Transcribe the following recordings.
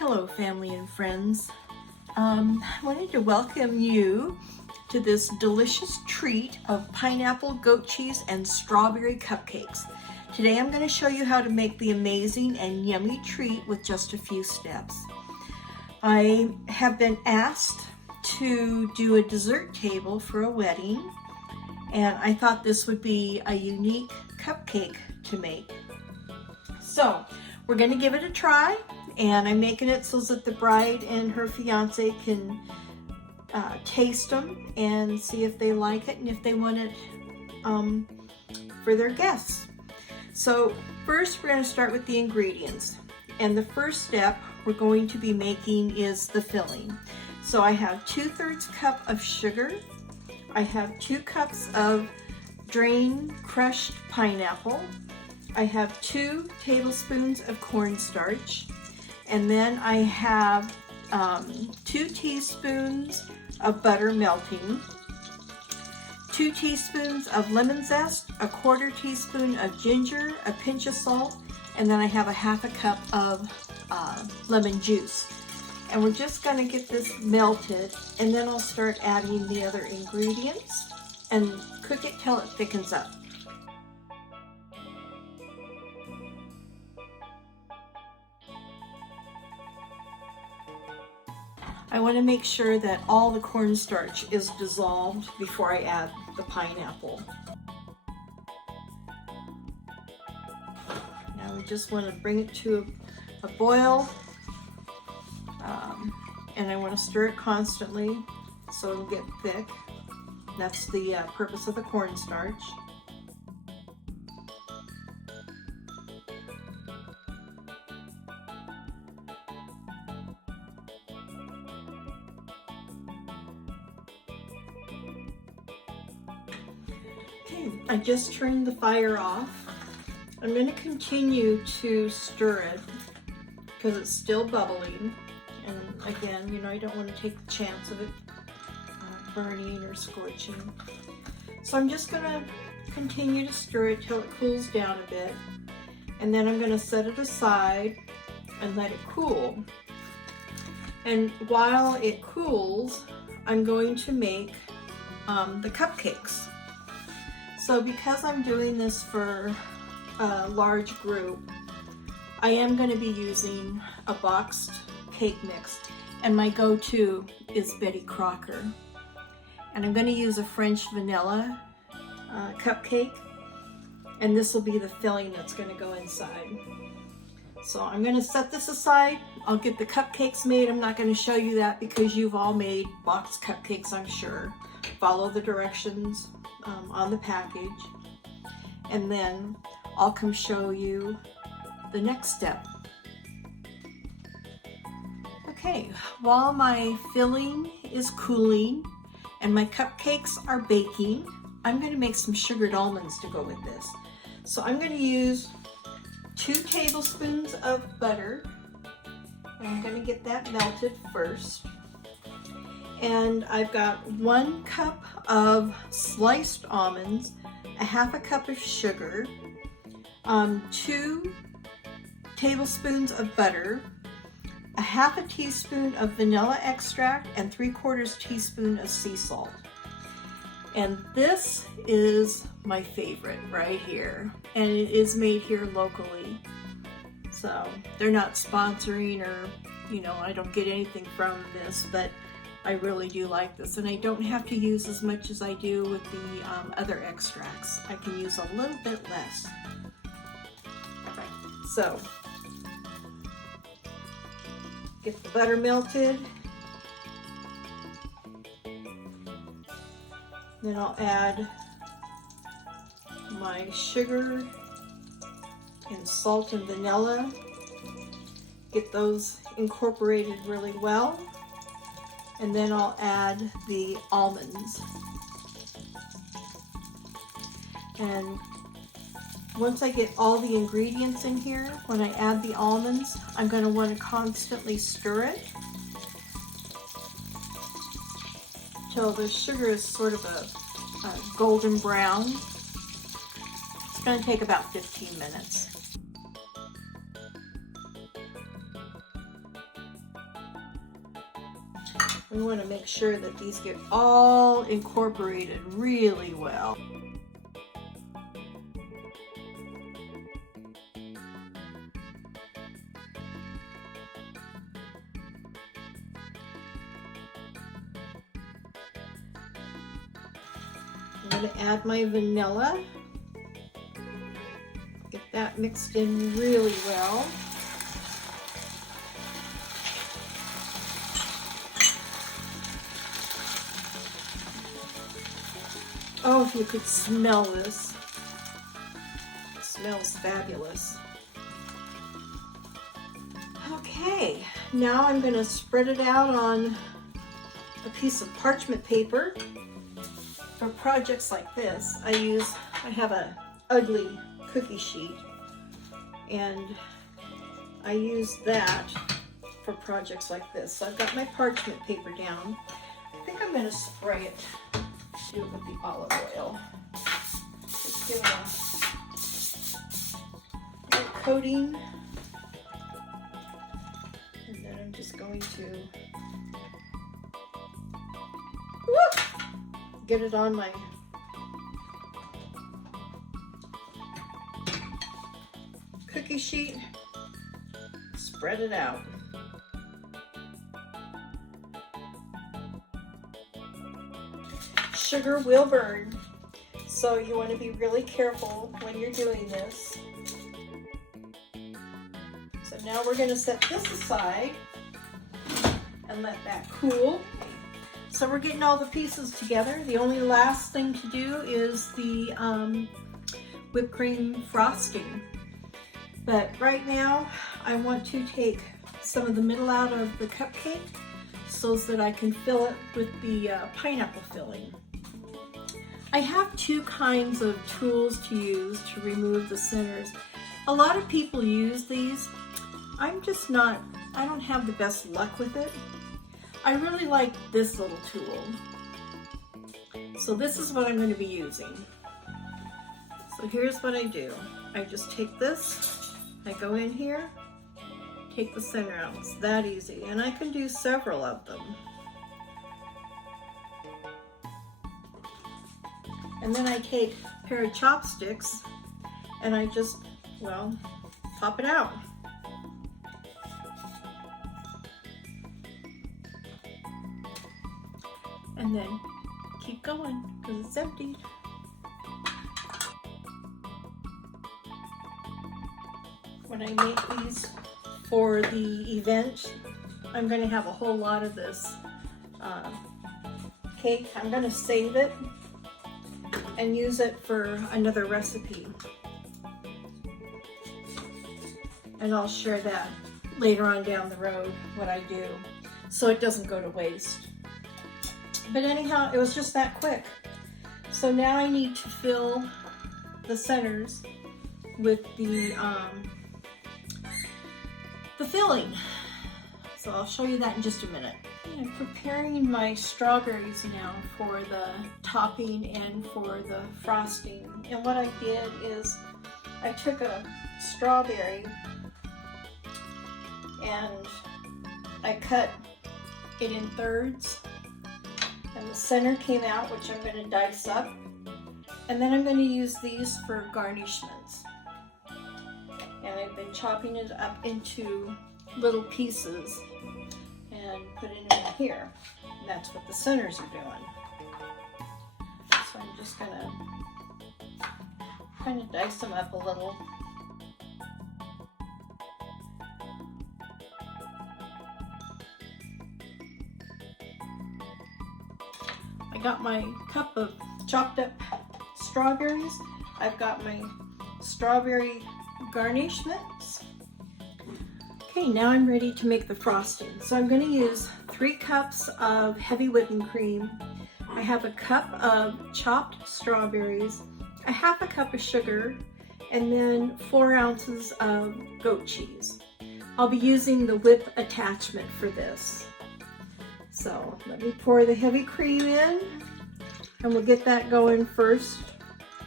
Hello, family and friends. I wanted to welcome you to this delicious treat of pineapple, goat cheese, and strawberry cupcakes. Today I'm going to show you how to make the amazing and yummy treat with just a few steps. I have been asked to do a dessert table for a wedding, and I thought this would be a unique cupcake to make. So we're going to give it a try, and I'm making it so that the bride and her fiance can taste them and see if they like it and if they want it for their guests. So first we're going to start with the ingredients, and the first step we're going to be making is the filling. So I have 2/3 cup of sugar, I have 2 cups of drained crushed pineapple, I have 2 tablespoons of cornstarch, and then I have 2 teaspoons of butter melting, 2 teaspoons of lemon zest, a 1/4 teaspoon of ginger, a pinch of salt, and then I have a 1/2 cup of lemon juice. And we're just going to get this melted, and then I'll start adding the other ingredients and cook it till it thickens up. I want to make sure that all the cornstarch is dissolved before I add the pineapple. Now we just want to bring it to a boil, and I want to stir it constantly so it'll get thick. That's the purpose of the cornstarch. Okay, I just turned the fire off. I'm going to continue to stir it because it's still bubbling. And again, you know, I don't want to take the chance of it burning or scorching. So I'm just going to continue to stir it till it cools down a bit. And then I'm going to set it aside and let it cool. And while it cools, I'm going to make the cupcakes. So because I'm doing this for a large group, I am going to be using a boxed cake mix, and my go-to is Betty Crocker. And I'm going to use a French vanilla cupcake, and this will be the filling that's going to go inside. So I'm going to set this aside. I'll get the cupcakes made. I'm not going to show you that because you've all made boxed cupcakes, I'm sure. Follow the directions on the package, and then I'll come show you the next step. Okay, while my filling is cooling and my cupcakes are baking, I'm going to make some sugared almonds to go with this. So I'm going to use 2 tablespoons of butter, and I'm going to get that melted first. And I've got 1 cup of sliced almonds, a 1/2 cup of sugar, 2 tablespoons of butter, a 1/2 teaspoon of vanilla extract, and 3/4 teaspoon of sea salt. And this is my favorite right here, and it is made here locally. So they're not sponsoring, or, you know, I don't get anything from this, but I really do like this, and I don't have to use as much as I do with the other extracts. I can use a little bit less. Okay, so get the butter melted. Then I'll add my sugar and salt and vanilla. Get those incorporated really well. And then I'll add the almonds. And once I get all the ingredients in here, when I add the almonds, I'm going to want to constantly stir it till the sugar is sort of a golden brown. It's going to take about 15 minutes. We want to make sure that these get all incorporated really well. I'm going to add my vanilla. Get that mixed in really well. Oh, if you could smell this. It smells fabulous. Okay, now I'm going to spread it out on a piece of parchment paper. For projects like this, I have an ugly cookie sheet, and I use that for projects like this. So I've got my parchment paper down. I think I'm going to spray it, do it with the olive oil. Just give it a coating, and then I'm just going to get it on my cookie sheet, spread it out. Sugar will burn, so you want to be really careful when you're doing this. So now we're going to set this aside and let that cool. So we're getting all the pieces together. The only last thing to do is the whipped cream frosting. But right now, I want to take some of the middle out of the cupcake so that I can fill it with the pineapple filling. I have two kinds of tools to use to remove the centers. A lot of people use these. I'm just not, I don't have the best luck with it. I really like this little tool. So this is what I'm going to be using. So here's what I do. I just take this, I go in here, take the center out. It's that easy. And I can do several of them. And then I take a pair of chopsticks and I just, well, pop it out. And then keep going because it's empty. When I make these for the event, I'm going to have a whole lot of this cake. I'm going to save it and use it for another recipe. And I'll share that later on down the road, what I do, so it doesn't go to waste. But anyhow, it was just that quick. So now I need to fill the centers with the filling. So I'll show you that in just a minute. I'm preparing my strawberries now for the topping and for the frosting. And what I did is I took a strawberry and I cut it in thirds. And the center came out, which I'm going to dice up. And then I'm going to use these for garnishments. And I've been chopping it up into little pieces and putting it in here. And that's what the centers are doing. So I'm just going to kind of dice them up a little. I got my cup of chopped up strawberries. I've got my strawberry garnishments. Okay, now I'm ready to make the frosting. So I'm going to use 3 cups of heavy whipping cream. I have a cup of chopped strawberries, a half a cup of sugar, and then 4 ounces of goat cheese. I'll be using the whip attachment for this. So let me pour the heavy cream in, and we'll get that going first.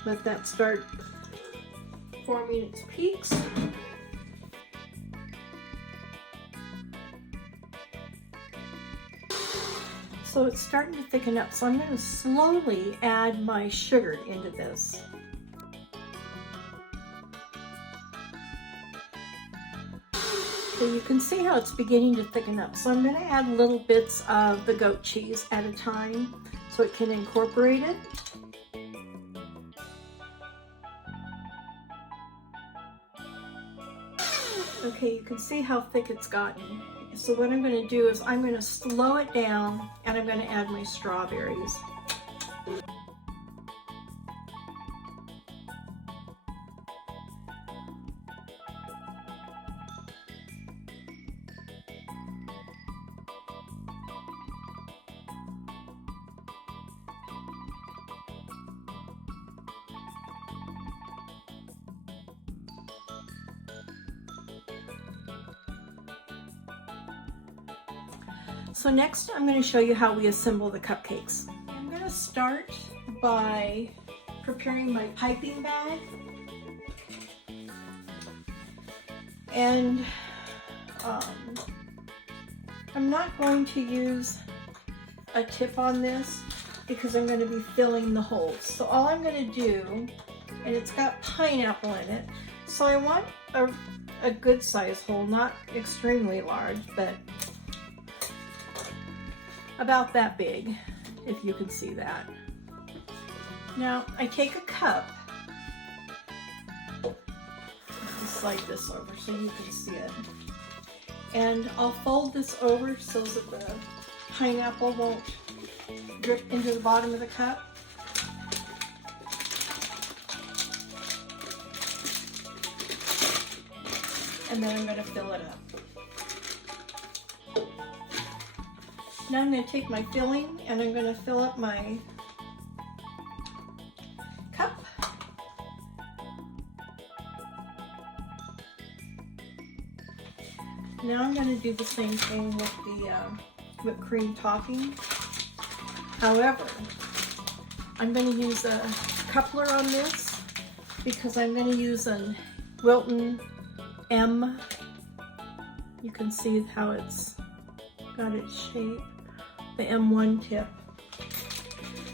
Let that start forming its peaks. So it's starting to thicken up, so I'm going to slowly add my sugar into this. So you can see how it's beginning to thicken up. So I'm going to add little bits of the goat cheese at a time so it can incorporate it. Okay, you can see how thick it's gotten. So what I'm going to do is I'm going to slow it down and I'm going to add my strawberries. So next I'm going to show you how we assemble the cupcakes. I'm going to start by preparing my piping bag. And I'm not going to use a tip on this because I'm going to be filling the holes. So all I'm going to do, and it's got pineapple in it, so I want a good size hole, not extremely large, but about that big, if you can see that. Now I take a cup, just slide this over so you can see it, and I'll fold this over so that the pineapple won't drip into the bottom of the cup. And then I'm going to fill it up. Now I'm going to take my filling and I'm going to fill up my cup. Now I'm going to do the same thing with the whipped cream topping. However, I'm going to use a coupler on this because I'm going to use a Wilton M. You can see how it's got its shape, the M1 tip.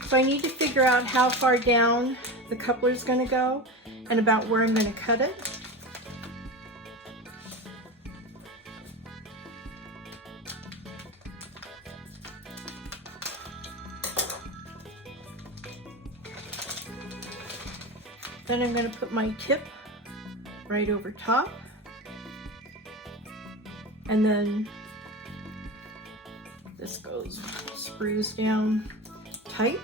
So I need to figure out how far down the coupler is going to go and about where I'm going to cut it. Then I'm going to put my tip right over top, and then this screws down tight.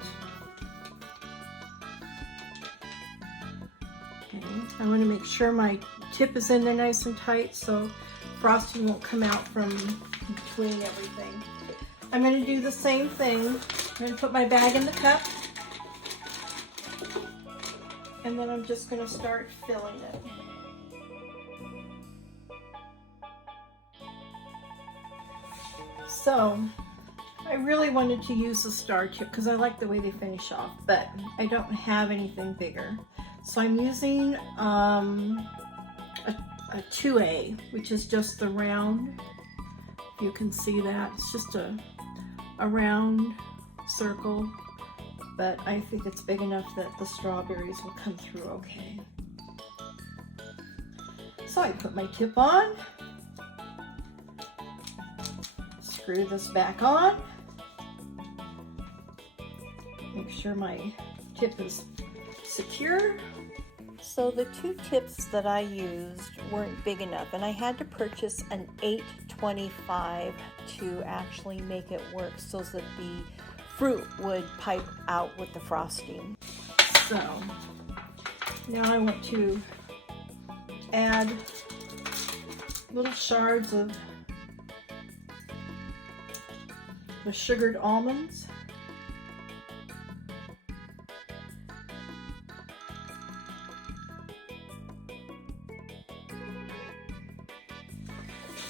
Okay, I want to make sure my tip is in there nice and tight so frosting won't come out from between everything. I'm going to do the same thing. I'm going to put my bag in the cup, and then I'm just going to start filling it. So I really wanted to use the star tip because I like the way they finish off, but I don't have anything bigger. So I'm using a 2A, which is just the round. You can see that. It's just a round circle, but I think it's big enough that the strawberries will come through okay. So I put my tip on. Screw this back on. Make sure my tip is secure. So the two tips that I used weren't big enough, and I had to purchase an 825 to actually make it work so that the fruit would pipe out with the frosting. So now I want to add little shards of the sugared almonds.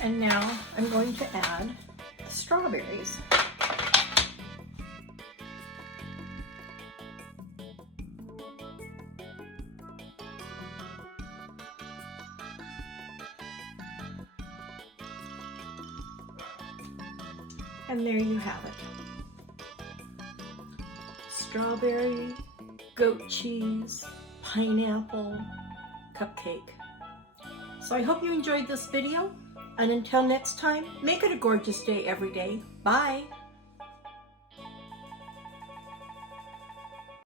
And now I'm going to add the strawberries. And there you have it. strawberry, goat cheese, pineapple cupcake. So I hope you enjoyed this video, and until next time, make it a gorgeous day every day. Bye!